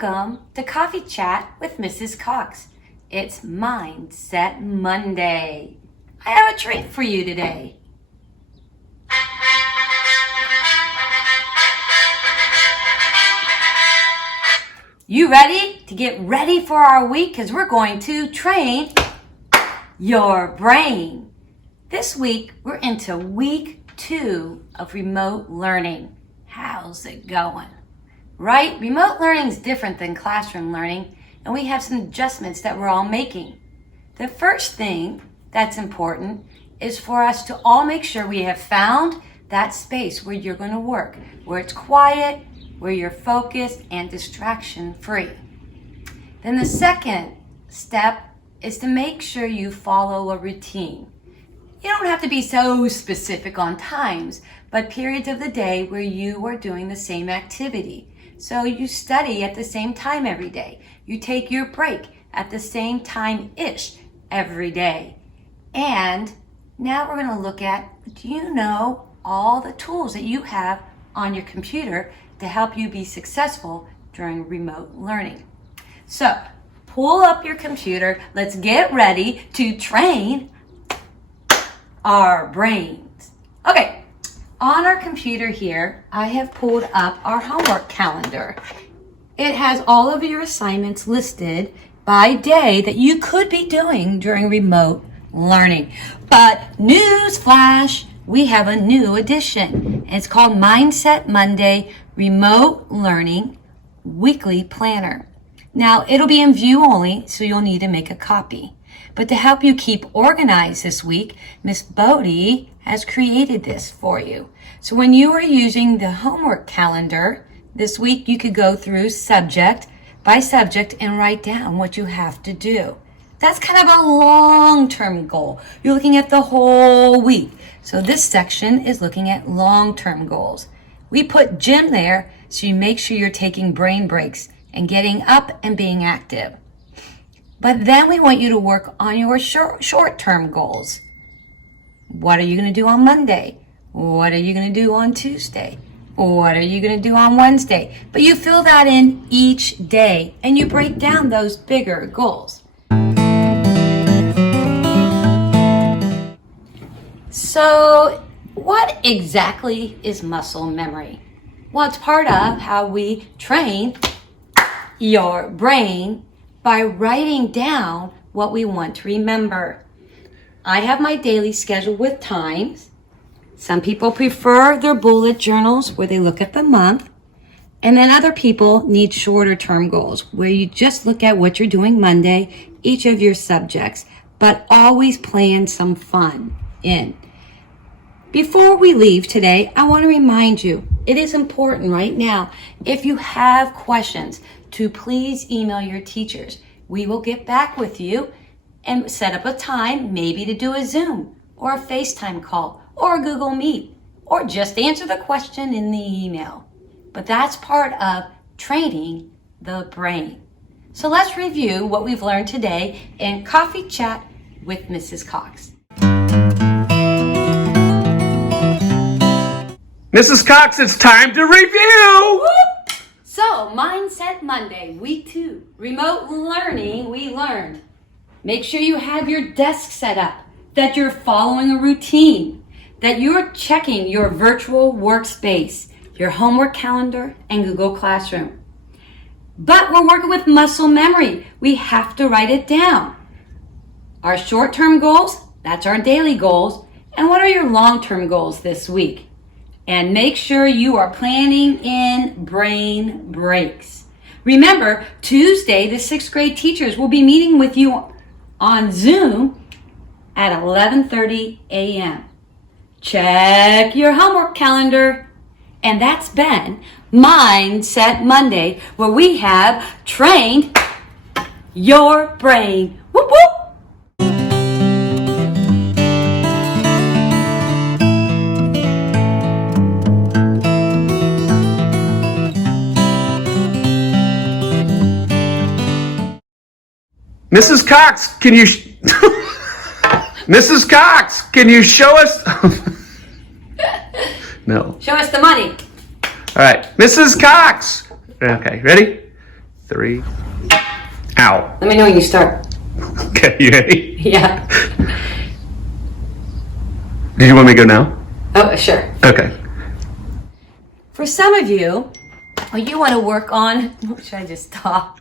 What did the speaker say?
Welcome to Coffee Chat with Mrs. Cox. It's Mindset Monday. I have a treat for you today. You ready to get ready for our week? Because we're going to train your brain. This week, we're into week 2 of remote learning. How's it going? Right? Remote learning is different than classroom learning, and we have some adjustments that we're all making. The first thing that's important is for us to all make sure we have found that space where you're going to work, where it's quiet, where you're focused and distraction free. Then the second step is to make sure you follow a routine. You don't have to be so specific on times, but periods of the day where you are doing the same activity. So you study at the same time every day. You take your break at the same time-ish every day. And now we're going to look at, do you know all the tools that you have on your computer to help you be successful during remote learning? So pull up your computer. Let's get ready to train our brains. Okay. On our computer here, I have pulled up our homework calendar. It has all of your assignments listed by day that you could be doing during remote learning. But news flash, we have a new edition. It's called Mindset Monday Remote Learning Weekly Planner. Now, it'll be in view only, so you'll need to make a copy. But to help you keep organized this week, Miss Bodie has created this for you. So when you are using the homework calendar this week, you could go through subject by subject and write down what you have to do. That's kind of a long-term goal. You're looking at the whole week. So this section is looking at long-term goals. We put gym there so you make sure you're taking brain breaks and getting up and being active. But then we want you to work on your short-term goals. What are you going to do on Monday? What are you going to do on Tuesday? What are you going to do on Wednesday? But you fill that in each day and you break down those bigger goals. So what exactly is muscle memory? Well, it's part of how we train your brain by writing down what we want to remember. I have my daily schedule with times. Some people prefer their bullet journals where they look at the month. And then other people need shorter term goals where you just look at what you're doing Monday, each of your subjects, but always plan some fun in. Before we leave today, I want to remind you, it is important right now, if you have questions, to please email your teachers. We will get back with you and set up a time, maybe to do a Zoom or a FaceTime call or a Google Meet, or just answer the question in the email. But that's part of training the brain. So let's review what we've learned today in Coffee Chat with Mrs. Cox. Mrs. Cox, it's time to review! Whoop! So, Mindset Monday, week 2, remote learning, we learned. Make sure you have your desk set up, that you're following a routine, that you're checking your virtual workspace, your homework calendar, and Google Classroom. But we're working with muscle memory. We have to write it down. Our short-term goals, that's our daily goals. And what are your long-term goals this week? And make sure you are planning in brain breaks. Remember, Tuesday, the 6th grade teachers will be meeting with you on Zoom at 11:30 a.m. Check your homework calendar. And that's been Mindset Monday, where we have trained your brain. Whoop, whoop. Mrs. Cox, can you... Mrs. Cox, can you show us... No. Show us the money. All right. Mrs. Cox. Okay, ready? 3. Ow. Let me know when you start. Okay, you ready? Yeah. Do you want me to go now? Oh, sure. Okay. For some of you, what you want to work on, should I just stop?